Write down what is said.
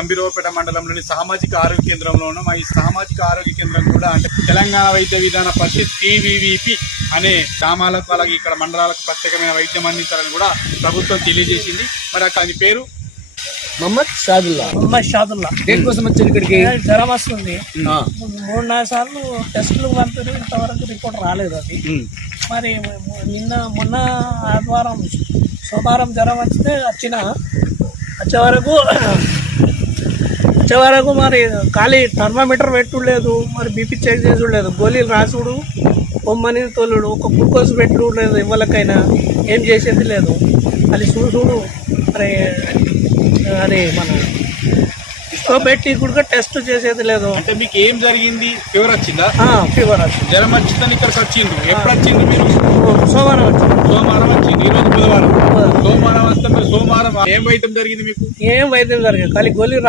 గంభీరావుపేట మండలంలోని సామాజిక ఆరోగ్య కేంద్రంలో ఉన్నాం. ఈ సామాజిక ఆరోగ్య కేంద్రం కూడా అంటే తెలంగాణ వైద్య విధాన పరిషత్ TVVP అనే గ్రామాలకు అలాగే ఇక్కడ మండలాలకు ప్రత్యేకమైన వైద్యం అందించాలని కూడా ప్రభుత్వం తెలియజేసింది. మరి అక్కడ పేరు మహమ్మద్ షాదుల్లా. దేనికోసం వచ్చారు ఇక్కడికి? జ్వరం వస్తుంది. 3-4 సార్లు టెస్టులు పంపారు, ఇంతవరకు రిపోర్ట్ రాలేదు. అది మరి మొన్న ఆదివారం సోమవారం జ్వరం వచ్చే వరకు మరి ఖాళీ థర్మామీటర్ పెట్టులేదు, మరి బీపీ చెక్ చేసులేదు, గోళీలు రాసుడు, పొమ్మని తోలుడు, ఒక గ్లూకోజ్ పెట్టులేదు, ఎవరికైనా ఏం చేసేది లేదు. అది చూడు మరి అది మన పెట్టి కూడా టెస్ట్ చేసేది లేదు. అంటే మీకు ఏం జరిగింది? ఫీవర్ వచ్చిందా? ఫీవర్ వచ్చింది, జ్వరం వచ్చిందని ఇక్కడికి వచ్చింది. ఎప్పుడు వచ్చింది మీరు? సోమవారం వచ్చింది. ఈ రోజు బుధవారం. సోమవారం వస్తే సోమవారం ఏం వైద్యం జరిగింది మీకు? ఏం వైద్యం జరిగింది, ఖాళీ గోళీ